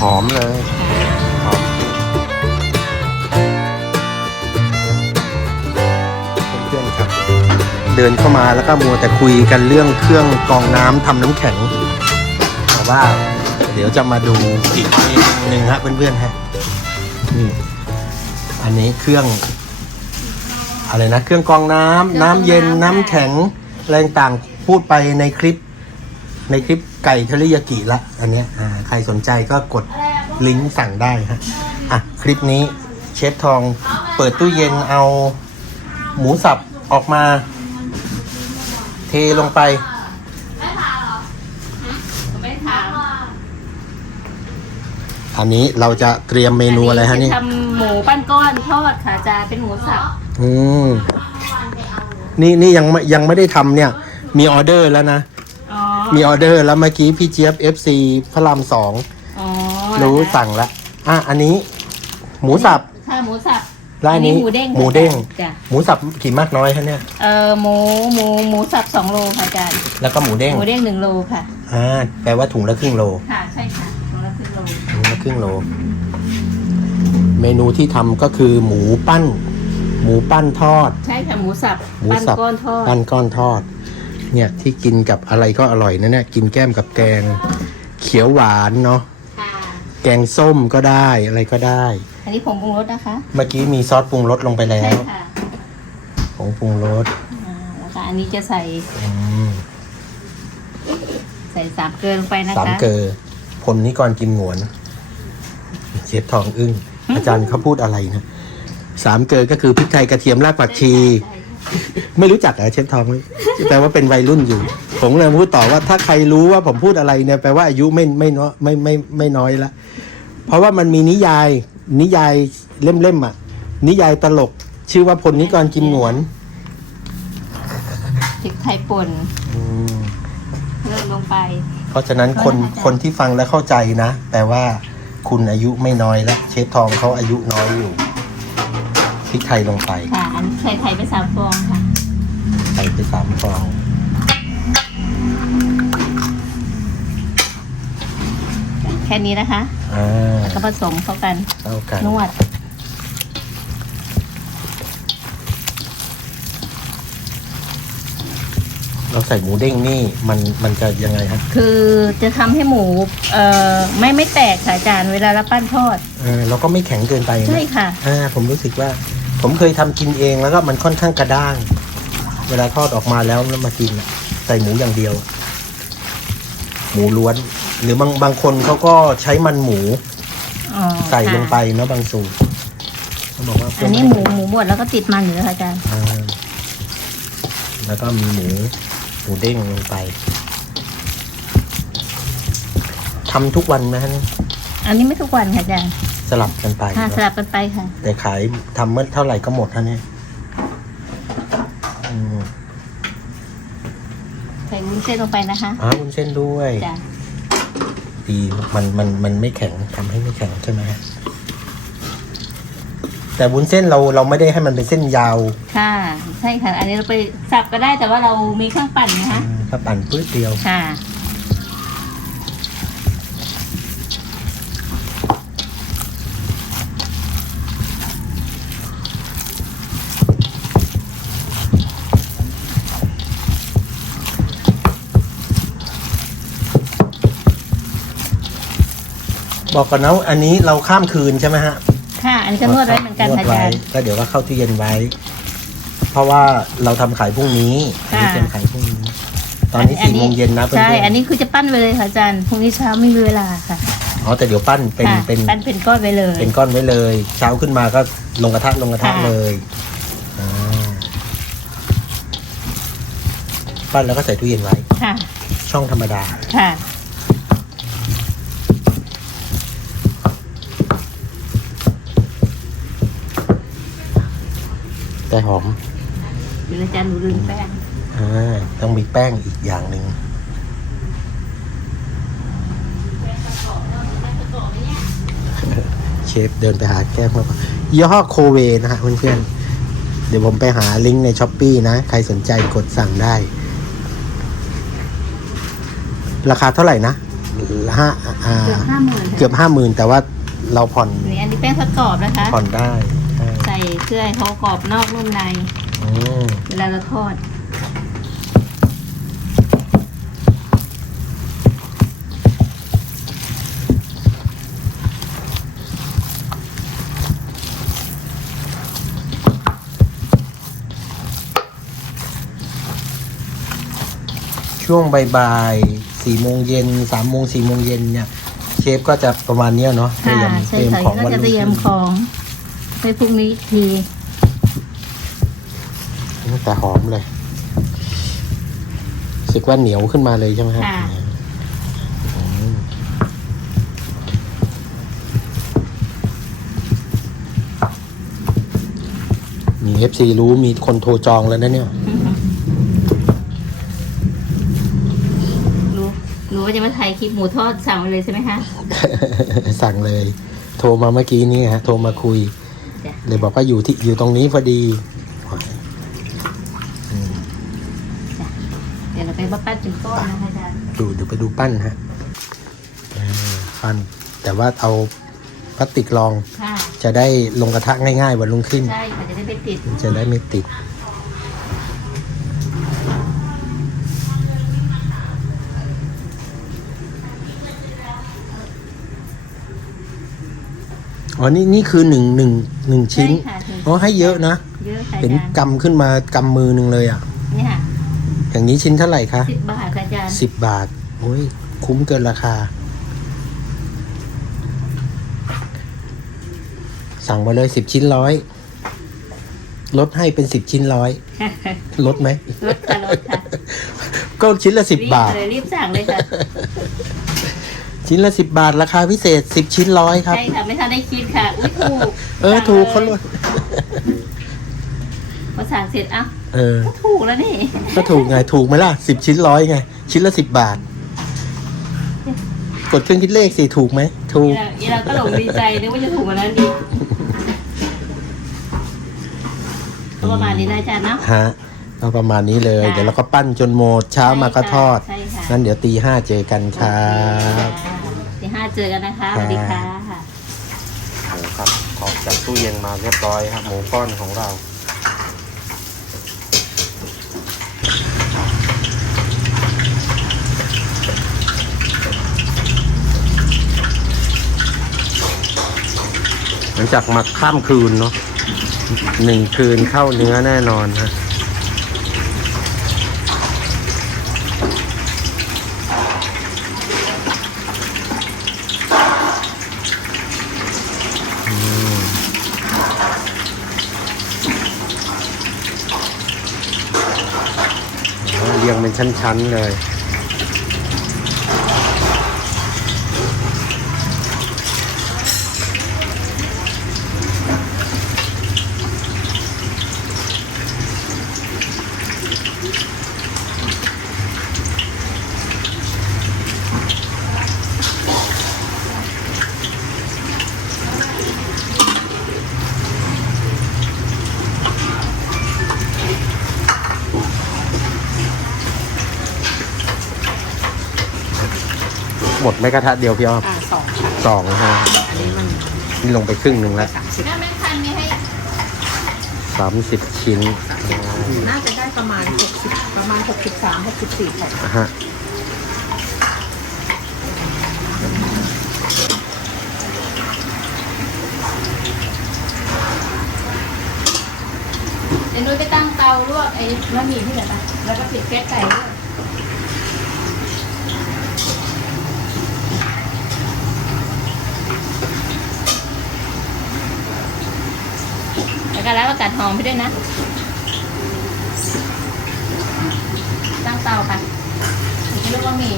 หอมเลยหอมเพื่อนๆครับ เดินเข้ามาแล้วก็มัวแต่คุยกันเรื่องเครื่องกรองน้ำทำน้ำแข็งแต่ว่า เดี๋ยวจะมาดูอีกเมนูหนึ่งฮะเพื่อนๆฮะนี่อันนี้เครื่องอะไรนะ เครื่องกรองน้ำน้ำเย็นน้ำแข็งอะไรต่างพูดไปในคลิป ในคลิปไก่เทริยากิละ อันเนี้ยอ่าใครสนใจก็กดลิงก์สั่งได้ฮะอะคลิปนี้เชฟทองเปิดตู้เย็นเอาหมูสับออกมา เทลงไป ไม่ถามอันนี้เราจะเตรียมเมนูอะไรฮะนี่ จทำหมูปั้นก้อนทอดค่ะอาจารย์เป็นหมูสับอืมนี่นี่ยังไม่ยังไม่ได้ทำเนี่ย มีออเดอร์แล้วนะอ๋อ มีออเดอร์แล้วเมื่อกี้พี่เจี๊ยบ FC พระรามสองอ๋อรู้สั่งแล้วอะอันนี้ หมูสับค่ะหมูสับและอันนี้หมูเด้งหมูเด้ง จ้ะหมูสับกี่มากน้อยฮะเนี่ย เอ่อหมูหมูหมูสับสองโลค่ะอาจารย์แล้วก็หมูเด้งหมูเด้งหนึ่งโลค่ะ อ่าแปลว่าถุงละครึ่งโล ค่ะใช่ค่ะถุงละครึ่งโลถุงละครึ่งโล เมนูที่ทำก็คือหมูปั้น หมูปั้นทอด ใช่ค่ะหมูสับหมูปั้นสับก้อนทอดปั้นก้อนทอด เนี่ยที่กินกับอะไรก็อร่อยนะเนี่ยกินแก้มกับแกงเขียวหวานเนาะค่ะ แกงส้มก็ได้อะไรก็ได้ อันนี้ผงปรุงรสนะคะเมื่อกี้มีซอสปรุงรสลงไปแล้ใช่วค่ะผงปรุงรสอ่าแล้วก็อันนี้จะใส่อืมใส่สามเกลือลงไปนะคะสามเกลอพลนิกรกินหงวนเชฟทองอึ้งอาจารย์เขาพูดอะไรนะสามเกลอก็คือพริกไทยกระเทียมรากผักชี ใช่ ไม่รู้จักเหรอเชฟทองไหมแปลว่าเป็นวัยรุ่นอยู่ ผมเลยพูดต่อว่าถ้าใครรู้ว่าผมพูดอะไรเนี่ยแปลว่าอายุไม่ไม่น้อยไม่ไม่ไม่น้อยละเพราะว่ามันมีนิยาย นิยายเล่มๆอะ นิยายตลก ชื่อว่าพลนิกรกินหงวนพริกไทยป่นอืมเริ่มลงไป เพราะฉะนั้นคนก็นะคะคนที่ฟังและเข้าใจนะแปลว่าคุณอายุไม่น้อยแล้วเชฟทองเขาอายุน้อยอยู่พ ริกไทยลงไป ค่ะ อันนี้ใส่ไข่ไปสามฟองค่ะ ใส่ไปสามฟอง แค่นี้นะคะ อ่าก็ผสมเข้ากัน เท่ากันนวด เราใส่หมูเด้งนี่มันมันจะยังไงครับคือจะทำให้หมู เอ่อ ไม่ไม่แตกค่ะอาจารย์เวลาเราปั้นทอด เออเราก็ไม่แข็งเกินไปนะใช่ค่ะ อ่าผมรู้สึกว่า ผมเคยทำกินเองแล้วก็มันค่อนข้างกระด้าง เวลาทอดออกมาแล้วแล้วมากินอะใส่หมูอย่างเดียว หมูล้วน หรือบางบางคนเขาก็ใช้มันหมูอ๋อใส่ลงไปค่ะเนาะบางสูตรเขาบอกว่าอันนี้หมูหมูบดแล้วก็ติดมันอยู่นะคะอาจารย์อ่าแล้วก็มีหมูหมูเด้งลงไปทำทุกวันไหมฮะเนี่ยอันนี้ไม่ทุกวันค่ะอาจารย์ สลับกันไปค่ะเนอะสลับกันไปค่ะ แต่ขายทำเมื่อเท่าไหร่ก็หมดฮะเนี่ยอืมใส่วุ้นเส้นลงไปนะคะอ้าววุ้นเส้นด้วยจ้ะดีมันมันมันไม่แข็งทำให้ไม่แข็งใช่ไหมฮะแต่วุ้นเส้นเราเราไม่ได้ให้มันเป็นเส้นยาว ค่ะใช่ค่ะ อันนี้เราไปสับก็ได้แต่ว่าเรามีเครื่องปั่นนะคะถ้าปั่นปื้ดเดียวค่ะ บอกก่อนนะอันนี้เราข้ามคืนใช่ไหมฮะค่ะอันนี้ก็นวดไว้เหมือนกันนวค่ะดอาไว้จารย์ ก็เดี๋ยวก็เข้าตู้เย็นไว้ เพราะว่าเราทำขายพรุ่งนี้อันนี้ค่ะ เป็นขายพรุ่งนี้ ตอนนี้สี่โมงเย็นนะเพื่อนใช่ๆอันนี้คือจะปั้นไปเลยค่ะอาจารย์พรุ่งนี้เช้าไม่มีเวลาค่ะอ๋อแต่เดี๋ยวปั้นเป็นค่ะเป็น ปั้นเป็นก้อนไปเลย เป็นก้อนไว้เลย เช้าขึ้นมาก็ลงกระทะลงกระทะค่ะ เลยอ่าปั้นแล้วก็ใส่ตู้เย็นไว้ ค่ะช่องธรรมดา ค่ะ แต่หอมเดี๋ยวอาจารย์หนูลืมแป้งอ่าต้องมีแป้งอีกอย่างหนึ่งเชฟเดินไปหาแก้มมาก่อนยี่ห้อโคเวนะฮะเพื่อนๆ เดี๋ยวผมไปหาลิงก์ในช้อปปีนะ ใครสนใจกดสั่งได้ ราคาเท่าไหร่นะห้าอ่าเกือบห้าหมื่นเกือบห้าหมื่นแต่ว่าเราผ่อน นี่อันนี้แป้งทอดกรอบนะคะ ผ่อนได้ใช่ใส่เสื้อให้เขากรอบนอกนุ่มใน อืมเวลาเราทอด ช่วงบ่ายๆสี่โมงเย็นสามโมงสี่โมงเย็นเนี่ย เชฟก็จะประมาณเนี้ยเนาะเตค่ะรียมใช่เตรียมค่ะของก็วันจะรุ่งเตรียมขึ้นของ ไปพรุ่งนี้อีกทีแต่หอมเลยรู้สึกว่าเหนียวขึ้นมาเลยใช่ไหมครับค่ะอืมมีเอฟซีรู้มีคนโทรจองแล้วนะเนี่ย รู้รู้ว่าจะมาถ่ายคลิปหมูทอดสั่งมาเลยใช่ไหมคะ สั่งเลย โทรมาเมื่อกี้นี้ฮะ โทรมาคุยจ้ะ เลยบอกว่าอยู่ที่อยู่ตรงนี้พอดีเดี๋ยวเราไปบ้าปั้นเป็นก้อนนะคะอาจารย์ดูเดี๋ยวไปดูปั้นฮะเออปั้นแต่ว่าเอาพลาสติกรอง ค่ะ จะได้ลงกระทะง่ายๆวันรุ่งขึ้น ใช่ค่ะจะได้ไม่ติดมันจะได้ไม่ติด อ๋อนี่นี่คือหนึ่งหนึ่งหนึ่งชิ้นใค่ะถึงอ๋อให้เยอะนะ เยอะค่ะอาเห็นจารย์กำขึ้นมากำมือหนึ่งเลยอะนี่ค่ะอย่างนี้ชิ้นเท่าไหร่คะสิบบาทค่ะอาจารย์สิบบาท โอ้ย คุ้มเกินราคา สั่งมาเลยสิบชิ้นร้อย ลดให้เป็นสิบชิ้นร้อย ลดไหม ลดค่ะลดค่ะก็ชิ้นละสิบรีบาท เลยรีบสั่งเลยค่ะ ชิ้นละสิบบาทราคาพิเศษสิบชิ้นร้อยครับ ใช่ค่ะ ไม่ทันได้คิดค่ะอุ้ยถูกเออถูกเขาลดพอสั่งเสร็จอะเออก็ถูกแล้วนี่ก็ถูกไงถูกไหมล่ะสิบชิ้นร้อยไง ชิ้นละสิบบาท กดเครื่องคิดเลขสิถูกไหมถูกอีเราก็หลงดีใจนึกว่าจะถูกกว่านั้นอีกก็ประมาณนี้นะอาจารย์เนาะฮะก็ประมาณนี้เลยค่ะเดี๋ยวเราก็ปั้นจนหมดเช้ามาก็ทอดใช่ค่ะงั้นเดี๋ยวตีห้าเจอกันครับที่ห้า เจอกันนะคะสวัสดีค่ะหมูครับออกจากตู้เย็นมาเรียบร้อยครับ หมูก้อนของเราหลังจากมาข้ามคืนเนาะหนึ่งคืนเข้าเนื้อแน่นอนฮะ เรียงเป็นชั้น ๆ เลย หมดไหม่กระทะเดียวพี่อ้อมอ่าสองสองนะฮะอันนี้มันนี่ลงไปครึ่งหนึ่งแล้วสามสิบแม่คันมีให้สามสิบชิ้นน่าจะได้ประมาณหกสิบประมาณหกสิบสามหกสิบสี่ค่ะอ่าฮะเดี๋ยวนุ้ยไปตั้งเตาลวกไอ้บะหมี่ที่เหลือไปแล้วก็ปิดแก๊สไก่ด้วย แล้วก็แล้วก็กัดหอมไปด้วยนะ ตั้งเตาค่ะนี่รู้ว่ามี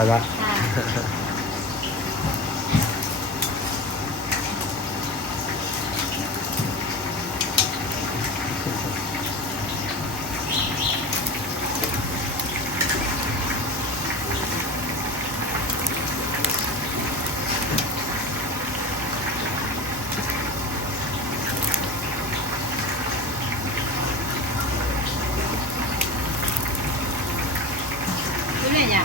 อยละ ค่ะ นี่เลยเนี่ย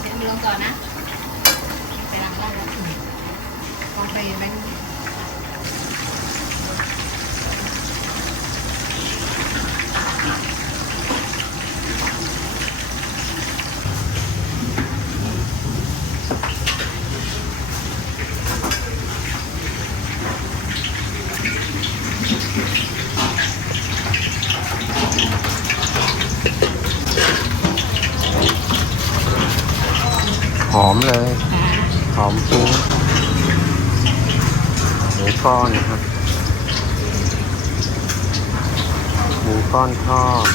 เดี๋ยวลงก่อนนะ ไปล้างบ้านแล้ว ลองไปแบงค์หอมเลย หอมฟุ้งห มูก้อนนะครับ หมูก้อนทอด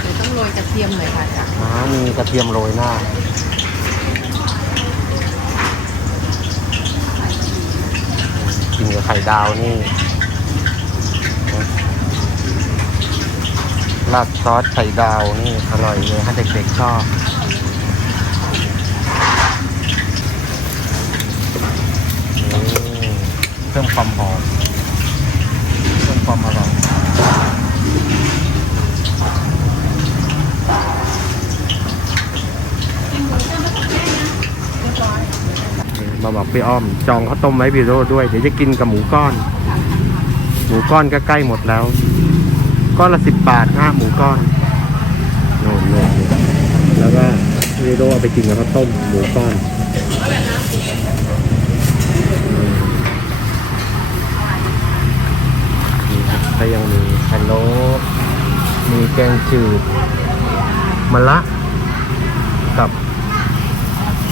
เดี๋ยวต้องโรยกระเทียมหน่อยค่ะจ้ะอ่ามีกระเทียมโรยหน้า กินกับไข่ดาวนี่ราดซอสไข่ดาวนี่อร่อยเลยถ้าเด็กๆชอบนี่เพิ่มความหอมเพิ่มความอร่อยมาบอกพี่อ้อม จองข้าวต้มไว้พี่โรด้วยเดี๋ยวจะกินกับหมูก้อน หมูก้อนก็ใกล้หมดแล้ว ก้อนละสิบบาทห้าหมูก้อนโน่นโน่นแล้วก็พี่โรเอาไปกินกับข้าวต้มหมูก้อนอืมนี่ครับ ก็ยังมีพะโล้มีแกงจืดมะละกับ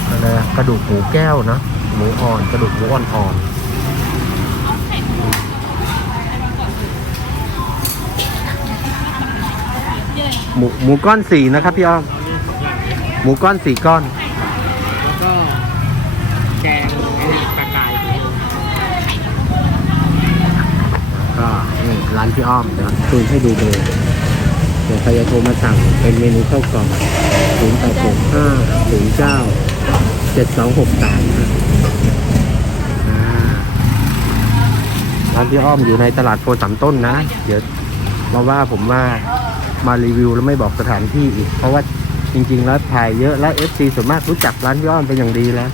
อะไรกระดูกหมูแก้วนะหมูอ่อนกระดูกหมูอ่อนอ่อนหมูหมูก้อนสี่นะครับพี่อ้อมหมูก้อนสี่ก้อน ร้านพี่อ้อมเดี๋ยวคืนให้ดูเลยเดี๋ยวใครจะโทรมาสั่งเป็นเมนูข้าวกล่องศูนย์แปดหกห้าศูนย์เก้าเจ็ดสองหกสามร้านพี่อ้อมอยู่ในตลาดโพสามต้นนะ เดี๋ยวมาว่าผมว่ามารีวิวแล้วไม่บอกสถานที่อีก เพราะว่าจริงๆ แล้วถ่ายเยอะแล้วเอฟซีส่วนมากรู้จักร้านพี่อ้อมเป็นอย่างดีแล้ว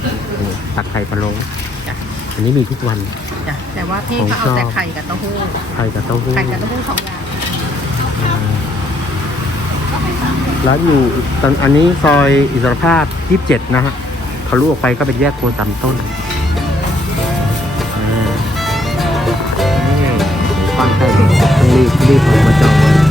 ตักไข่พะโล้อันนี้มีทุกวัน จ้ะแต่ว่าพี่ของเขาชเอาอบแต่ไข่กับเต้าหู้ไข่กับเต้าหู้ไข่กับเต้าหู้สองอย่างร้านอยู่ตอนอันนี้ซอยอิสรภาพ 27 นะฮะทะลุออกไปก็เป็นแยกโคสามต้นอ่านี่ค่อนข้างต้องรีบรีบออกมาจอง